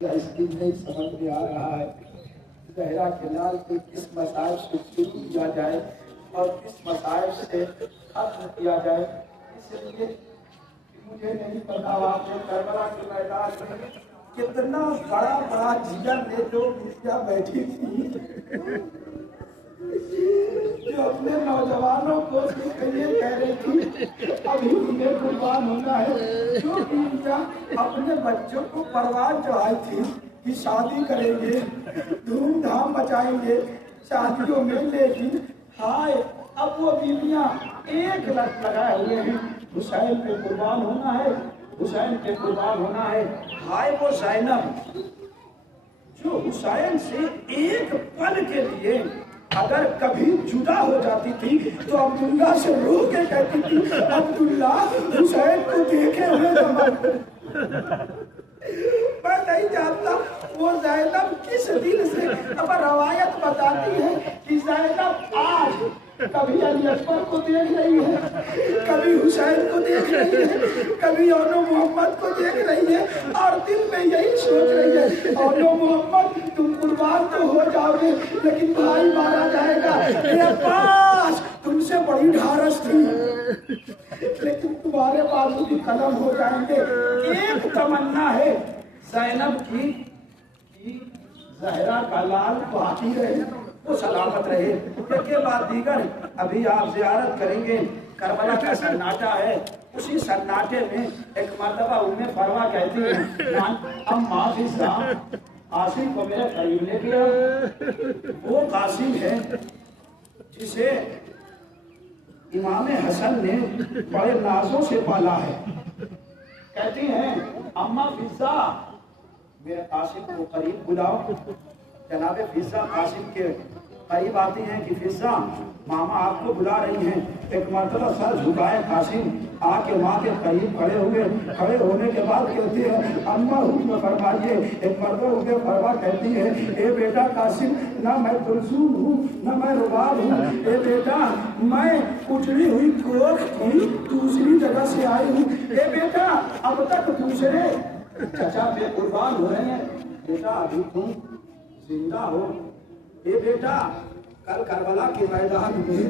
اس کی نہیں سمجھ میں آ رہا ہے زہرا کے لال کے کس مسائل کو شروع کیا جائے اور کس مسائل سے ختم کیا جائے، اس لیے مجھے نہیں پتا آپ نے کربلا کے میدان میں کتنا بڑا بڑا جگر نے جو میڈیا بیٹھی تھی جو اپنے نوجوانوں کو یہ کہہ رہی تھی ابھی انہیں قربان ہونا ہے، جو میڈیا اپنے بچوں کو پروان چڑھائی تھی کہ شادی کریں گے، دھوم دھام مچائیں گے شادیوں میں، لیکن ہائے اب وہ بیویاں ایک لت لگائے ہوئے ہیں حسین پہ قربان ہونا ہے، حسین پہ قربان ہونا ہے۔ ہائے وہ زینب جو حسین سے ایک پل کے لیے اگر کبھی جدا ہو جاتی تھی تو عبداللہ سے رو کے کہتی تھی عبداللہ حسین کو دیکھے ہوئے زمان۔ میں نہیں جانتا وہ زینب کس دل سے، اب روایت بتاتی ہے کہ زینب آج کبھی علی اکبر کو دیکھ رہی ہے، کبھی حسین کو دیکھ رہی ہے، کبھی اولو محمد کو دیکھ رہی ہے اور دل میں یہی سوچ رہی ہے اولو محمد تم قربان تو ہو جاؤ گے لیکن بھائی مارا جائے گا، میرے پاس تم سے بڑی ڈھارس تھی لیکن تمہارے بازو بھی قلم ہو جائیں گے۔ ایک تمنا ہے زینب کی کہ زہرا کا لال باقی رہے، وہ سلامت رہے۔ ایک کے بعد دیگر ابھی آپ زیارت کریں گے، کربلا کا سناٹا ہے، اسی سناٹے میں ایک مرتبہ ام فروا کہتی ہے اماں فضا قاسم کو میرے قریب لے گیا۔ وہ قاسم ہے جسے امام حسن نے بڑے نازوں سے پالا ہے۔ کہتی ہیں اماں فضا میرے قاسم کو قریب بلاؤ۔ جناب فضا قاسم کے قریب آتی ہیں کہ فضا ماما آپ کو بلا رہی ہیں۔ ایک مرتبہ سر جھکائے قاسم آ کے ماں کے قریب کھڑے ہوئے، کھڑے ہونے کے بعد کہتی ہے اماں حکم فرمائیے۔ ایک مرتبہ ان کے فرما کہتی ہے اے بیٹا قاسم نہ میں ترسول ہوں نہ میں رباب ہوں، اے بیٹا میں اجڑی ہوئی کوکھ کی دوسری جگہ سے آئی ہوں، اے بیٹا اب تک دوسرے چچا بے قربان ہو رہے ہیں، بیٹا ابھی تم زندہ ہو۔ اے بیٹا کل کربلا کے میدان میں،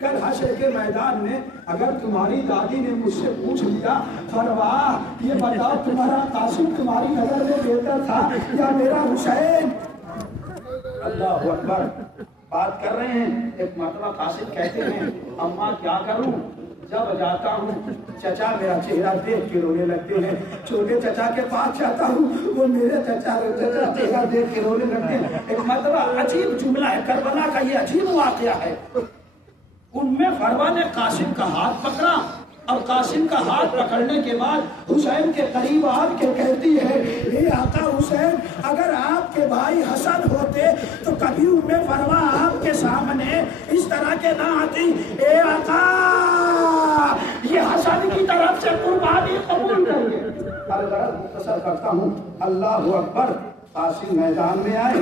کل حشر کے میدان میں اگر تمہاری دادی نے مجھ سے پوچھ لیا فروا یہ بتاؤ تمہارا قاسم تمہاری نظر میں بہتر تھا یا میرا حسین؟ اللہ اکبر، بات کر رہے ہیں۔ ایک مرتبہ قاسم کہتے ہیں اماں کیا کروں، جب جاتا ہوں چچا میرا چہرہ دیکھ کے رونے لگتے ہیں، چھوٹے چچا کے پاس جاتا ہوں وہ میرے چچا چہرہ دیکھ کے رونے لگتے ہیں۔ ایک مرتبہ عجیب جملہ ہے، کربلا کا یہ عجیب واقعہ ہے۔ ان میں فروا نے قاسم کا ہاتھ پکڑا اور قاسم کا ہاتھ پکڑنے کے بعد حسین کے قریب آ کے کہتی ہے اے آقا حسین اگر آپ کے بھائی حسن ہوتے تو کبھی ام فروا آپ کے سامنے اس طرح کے نہ آتی، اے آقا یہ حسن کی طرف سے قربانی قبول کریے۔ الغرض مختصر کرتا ہوں، اللہ اکبر۔ قاسم میدان میں آئے،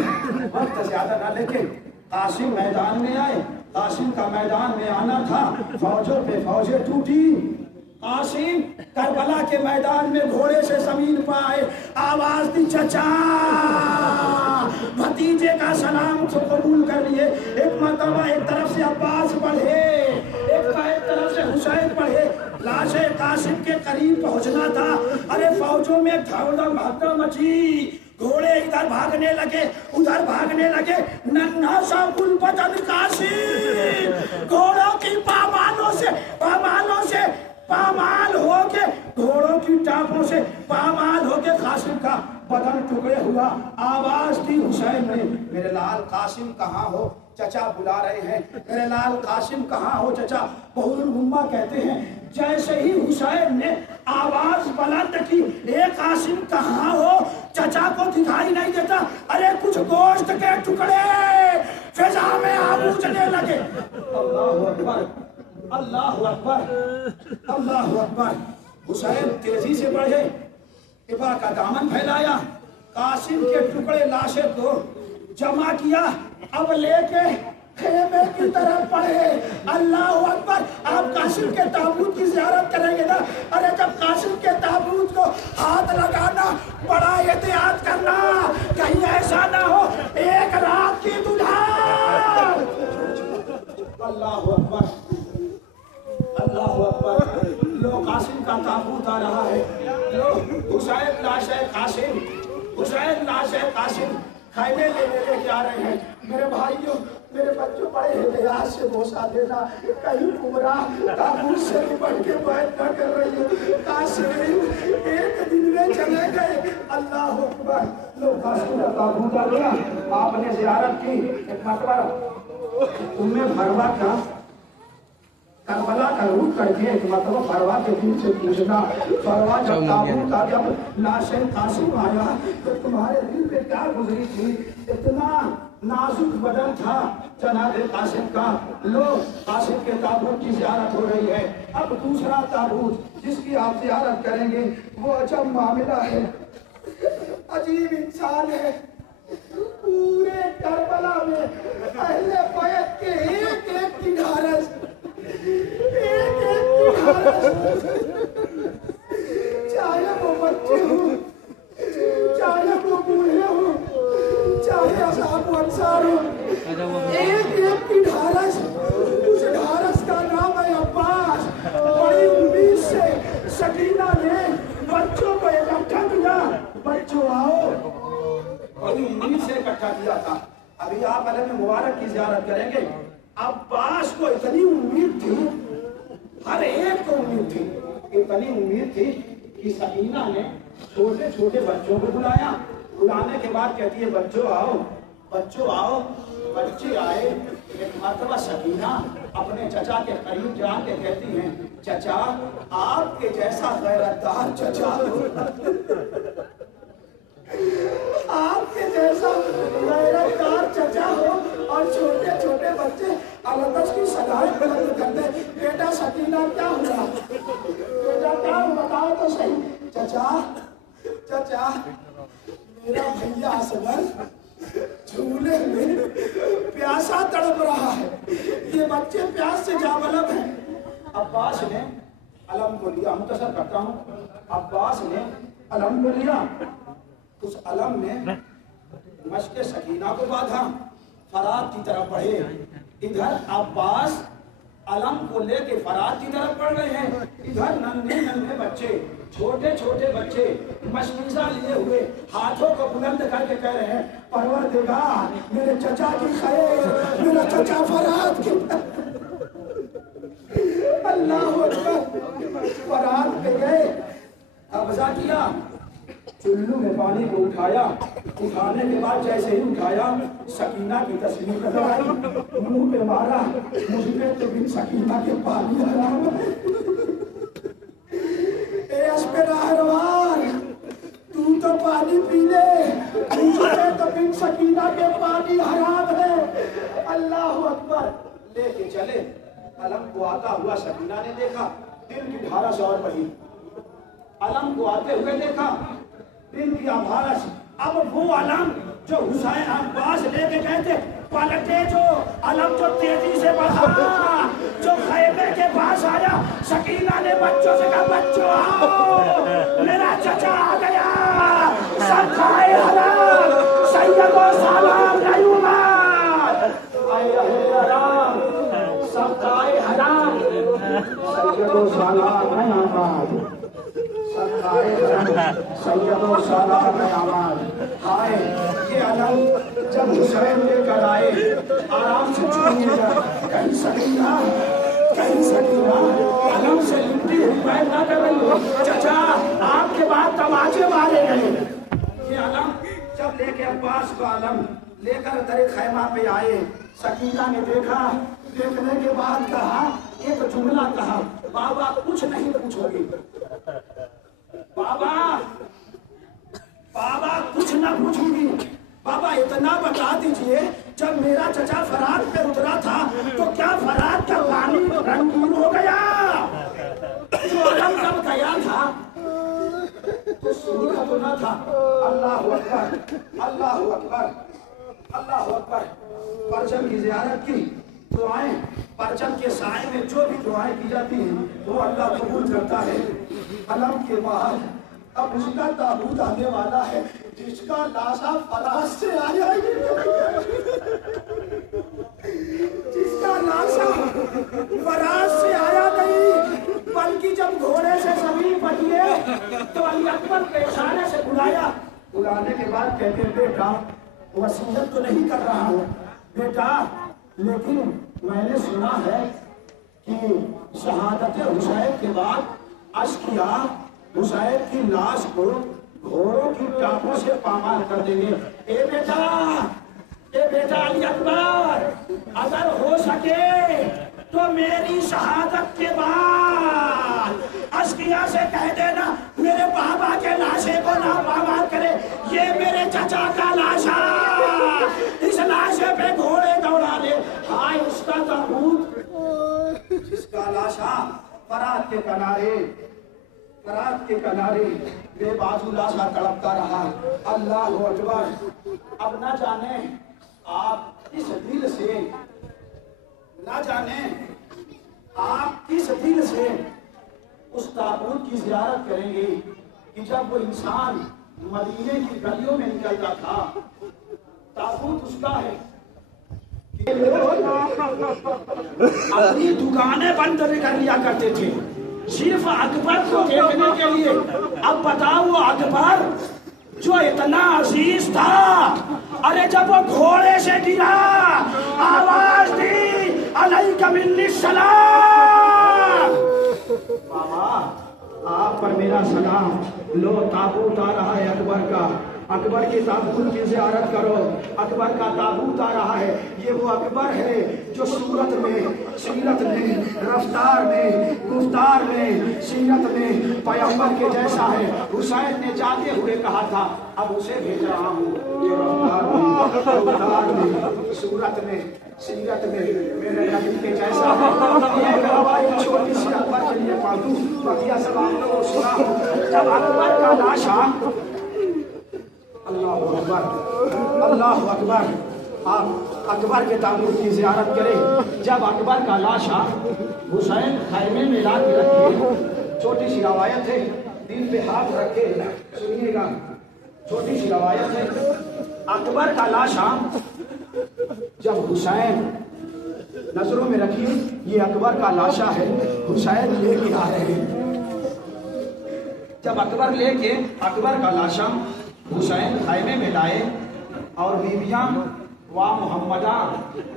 وقت زیادہ نہ لے کے قاسم میدان میں آئے۔ قاسم کا میدان میں آنا تھا، فوجوں پہ فوجیں ٹوٹی۔ قاسم کربلا کے میدان میں گھوڑے سے زمین پہ آئے، آواز دی چچا، بھتیجے کا سلام کو قبول کر لیے۔ ایک مرتبہ ایک طرف سے عباس بڑھے، ایک طرف سے حسین بڑھے، لاش قاسم کے قریب پہنچنا تھا۔ ارے فوجوں میں دھڑ بھگدڑ مچی، گھوڑے ادھر بھاگنے لگے ادھر بھاگنے لگے، ننھا سا گل بدن قاسم گھوڑوں کی پامالوں سے پامال ہو کے، گھوڑوں کی ٹانگوں سے پامال ہو کے قاسم کا بدن ٹکڑے ہوا۔ آواز دی حسین نے میرے لال قاسم کہاں ہو، چچا بلا رہے ہیں، میرے لال قاسم کہاں ہو چچا؟ بہور الامہ کہتے ہیں جیسے ہی حسین نے آواز بلند کی اے قاسم کہاں ہو، چچا کو دکھائی نہیں دیتا، ارے کچھ گوشت کے ٹکڑے فضا میں آبوجنے لگے۔ اللہ اکبر، اللہ اکبر، اللہ اکبر۔ حسین تیزی سے بڑھے، ابا کا دامن پھیلایا، قاسم کے ٹکڑے لاشیں کو جمع کیا، اب لے کے خیمے کی طرف پڑھے۔ اللہ اکبر۔ آپ قاسم کے تابوت کی زیارت کریں گے نا، ارے جب قاسم کے تابوت کو ہاتھ لگانا بڑا احتیاط کرنا का ताबूत आ रहा है। हुसैन लाश है कासिम, हुसैन लाश है कासिम खैमे लेके आ रहे हैं। मेरे भाइयों, मेरे बच्चों बड़े एहतियात से बोसा देना, कहीं उमरा ताबूत से निपट के बैठ न कर रही हो। कासिम एक दिन में चले गए। अल्लाह अकबर। लो कासिम का ताबूत आ गया, आपने ज़ियारत की। एक मरतबा उम्मे फरवा का करबला का रूट करके एक मतलब फरवा के दिन से पूछना, फरवा जब ताबूत आ, जब लाशे कासिम आया तो तुम्हारे दिल पे क्या गुजरी थी? इतना नाजुक बदन था जनाब कासिम का। लो कासिम के ताबूत की ज़ियारत हो रही है। अब दूसरा ताबूत जिसकी आप ज़ियारत करेंगे वो अजब मामला है, अजीब इंसान है। पूरे करबला में अहले बैत के एक एक की ढारस, चाहे वो बच्चे हो, चाहे वो बूढ़े हो, चाहे असहाब अंसार हो, एक एक की ढारस। उस ढारस का नाम है अब्बास। बड़ी उम्मीद से सकीना ने बच्चों को इकट्ठा किया, बच्चों आओ, बड़ी उम्मीद से इकट्ठा किया था। अभी आप अलग मुबारक की ज़ियारत करेंगे। अब्बास को इतनी उम्मीद थी, हर एक को उम्मीद थी, इतनी उम्मीद थी कि सकीना ने छोटे छोटे बच्चों को बुलाया। बुलाने के बाद कहती है बच्चों आओ, बच्चों आओ। बच्चे आए। एक मर्तबा सकीना अपने चचा के करीब जाके कहती हैं, चचा आपके जैसा गैरतदार चचा आपके जैसा गैरतदार चचा हो और छोटे छोटे बच्चे अलगस की सदाएं बुलंद करते। बेटा सकीना क्या हुआ, बेटा क्या हुआ, बताओ तो सही। चचा चचा मेरा भैया असगर झूले में प्यासा तड़प रहा है, ये बच्चे प्यास से जावलब हैं। अब्बास ने अलम को लिया, मुख्तसर करता हूँ। अब्बास ने अलम को लिया, उस अलम में मश्क सकीना को बांधा, फरात की तरफ बढ़े। इधर अब्बास अलम को लेके फरात की तरफ बढ़ रहे हैं, इधर नन्हे नन्हे बच्चे, छोटे छोटे बच्चे मशमीज़ा लिए हुए हाथों को बुलंद करके कह रहे हैं, परवरदिगार मेरे चचा की खैर, मेरा चचा फरात की। अल्लाह अकबर। फरात पे गए, कब्जा किया, चुल्लू में पानी को उठाया। उठाने के बाद जैसे ही उठाया सकीना की तस्वीर नजर आई, मुंह पे मारा, मुझ पे तो बिन सकीना के पानी हराम है। तू तो पानी पी ले, मुझ पे तो बिन सकीना के पानी हराम है। अल्लाह अकबर। लेके चले, अलम को आता हुआ सकीना ने देखा, दिल की ढारस और बढ़ी। अलम को आते हुए देखा, दिल की आभारस। अब वो अलम जो हुसैन अब्बास लेके गए थे, पलटे जो अलम जो तेजी से बढ़ा, जो खैमे के पास आया, सकीना ने बच्चों से कहा, बच्चों आओ, मेरा चचा आ गया। सब खाए हराम, सैयदो सलाम रयूमान, हराम, सब खाए हराम, सैयदो सलाम रयूमान, हाय ये अलम जब हुसैन लेकर आए, आराम से चुनिएगा, कहीं सकीना अलम से लिपटी हुई पैर ना कर रही हो। चचा आपके बाद तमाचे मारे गए। ये अलम जब लेके अब्बास को अलम लेकर दरे खैमा पे आए, सकीना ने देखा, देखने के बाद कहा, एक जुमला कहा, बाबा कुछ नहीं पूछोगे, बाबा बाबा कुछ ना पूछूंगी, बाबा इतना बता दीजिए, जब मेरा चचा फरात पे उतरा था तो क्या फरात का पानी रंगीन हो गया? जो अलम कब गया था तो सूखा तो ना था। अल्लाह अकबर, अल्लाह अकबर, अल्लाह अकबर। परचम की ज़ियारत की, दुआएं परचम के साए में जो भी दुआएं की जाती हैं वो अल्लाह कबूल करता है। अलम के बाद अब उसका ताबूत आने वाला है, जिसका लाशा फराज से आया, जिसका लाशा फराज से आया नहीं बल्कि की जब घोड़े से सभी बनिए तो अली अकबर पेशाने से बुलाया। बुलाने के बाद कहते बेटा वसीयत तो नहीं कर रहा हूँ बेटा, लेकिन मैंने सुना है कि शहादत हुसैन के बाद अश्किया हुसैन की लाश को घोड़ों की टापों से पामाल कर देंगे। ए बेटा अली अकबर, अगर हो सके तो मेरी शहादत के बाद अश्किया से कह देना मेरे बाबा के लाशे को ना पामाल करे, ये मेरे चचा का लाशा, इस लाशे पे घोड़े दौड़ा दे। हाय उसका ताबूत जिसका लाशा फरात के किनारे बेबाजू लाशा तड़पता रहा। अल्लाह अकबर। अब ना जाने आप किस दिल से उस ताबूत की ज़ियारत करेंगे कि जब वो इंसान मदीने की गलियों में निकलता था, ताबूत उसका है। अपनी दुकानें बंद कर लिया करते थे सिर्फ अकबर को देखने के लिए। अब बताओ वो अकबर जो इतना अजीज था, अरे जब वो घोड़े से गिरा आवाज दी अलैका मिन्नी सलाम, बाबा आप पर मेरा सलाम। लो ताबूत आ रहा है अकबर का, अकबर के ताबूत की ज़ियारत करो। अकबर का ताबूत आ रहा है। ये वो अकबर है जो सूरत में, सीरत में, रफ्तार में, गुफ्तार में, सीरत में पैगंबर के जैसा है। हुसैन ने जाते हुए कहा था अब उसे भेज रहा हूँ। ये रफ्तार में, गुफ्तार में, सूरत में, सीरत में मेरे नबी के जैसा है। ये गवाही छोटी सी अकबर के लिए पढ़ दूं, बकिया सब आप लोगों को सुना। जब अकबर का लाशा, अल्लाह अकबर, आप अकबर के ताबूत की ज़ियारत करें। जब अकबर का लाशा हुसैन खैमे में ला के रखे, छोटी सी रवायत है, दिल पे हाथ रखे सुनिएगा, छोटी सी रवायत है। अकबर का लाशा जब हुसैन नजरों में रखिए, ये अकबर का लाशा है, हुसैन लेके आ रहे हैं। जब अकबर का लाशा हुसैन खैमे में लाए और बीबियां वाह मोहम्मदा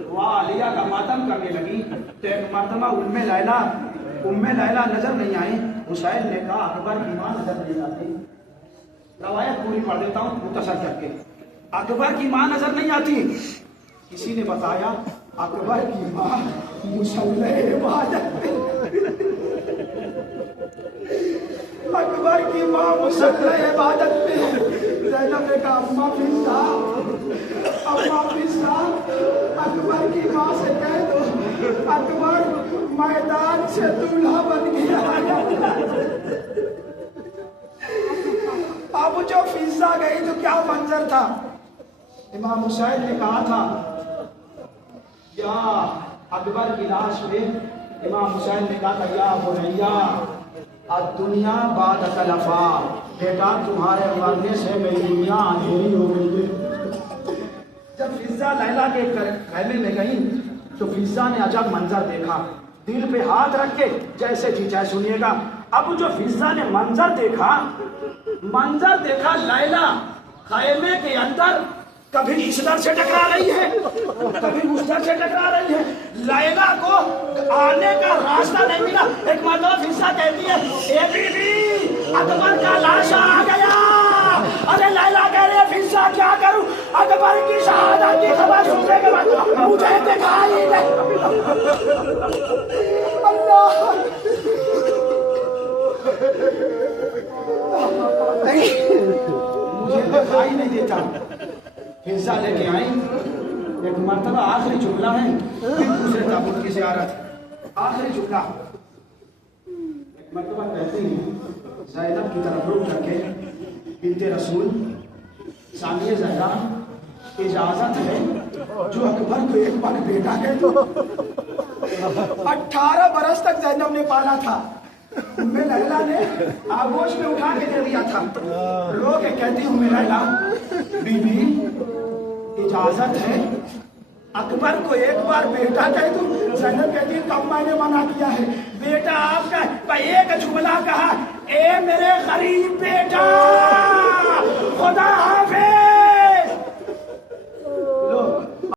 वाह आलिया का मातम करने लगी, तो एक मर्तबा उम्मे लैला नजर नहीं आई। हुसैन ने कहा अकबर की मां नजर नहीं आती। रवायत पूरी पढ़ देता हूँ मुख्तसर करके। अकबर की मां नजर नहीं आती। किसी ने बताया अकबर की मां मुसल्ले इबादत में, अकबर की मां मुसल्ले इबादत में। ज़ैनब ने कहा अम्मा फिजा, अकबर की मां से कह दो अकबर मैदान से दूल्हा बन गया। अब जो फिजा गई तो क्या मंजर था। इमाम हुसैन ने कहा था क्या अकबर की लाश में, इमाम हुसैन ने कहा था या बुनैया अब दुनिया बाद तलफा, बेटा तुम्हारे मरने से मेरी दुनिया अंधेरी हो गई है। जब फिजा लैला के खैमे में गई तो फिजा ने अजब मंजर देखा, दिल पे हाथ रख के जैसे जी चाहे सुनिएगा। अब जो फिजा ने मंजर देखा लैला खैमे के अंदर कभी इस दर से टकरा रही है, कभी उस दर से टकरा रही है। लैला को आने का रास्ता नहीं मिला। एक मर्तबा फिजा कहती है ए बीबी अकबर का लाशा आ गया। अरे लैला कह रही है फिजा क्या करूं, अकबर की शहादत की खबर सुनने के बाद मुझे दिखाई नहीं। अल्लाह मुझे दिखाई नहीं देता। फिजा लेके आई। एक मर्तबा आखिरी जुमला है, फिर दूसरे ताबूत की ज़ियारत। आखिरी जुमला एक मर्तबा कहते हैं ज़ैनब की तरफ रुख करके बिन्ते रसूल सानिया ज़हरा इजाज़त है जो अकबर को एक बार बेटा कह दो। 18 बरस तक ज़ैनब ने पाला था। उम्मे लैला ने आगोश में उठा के दे दिया था। रो के कहती उम्मे लैला बीबी इजाजत है अकबर को एक बार बेटा कह दूं। ज़ैनब कहती है कब मैंने मना किया है, बेटा आपका एक کہا اے میرے غریب بیٹا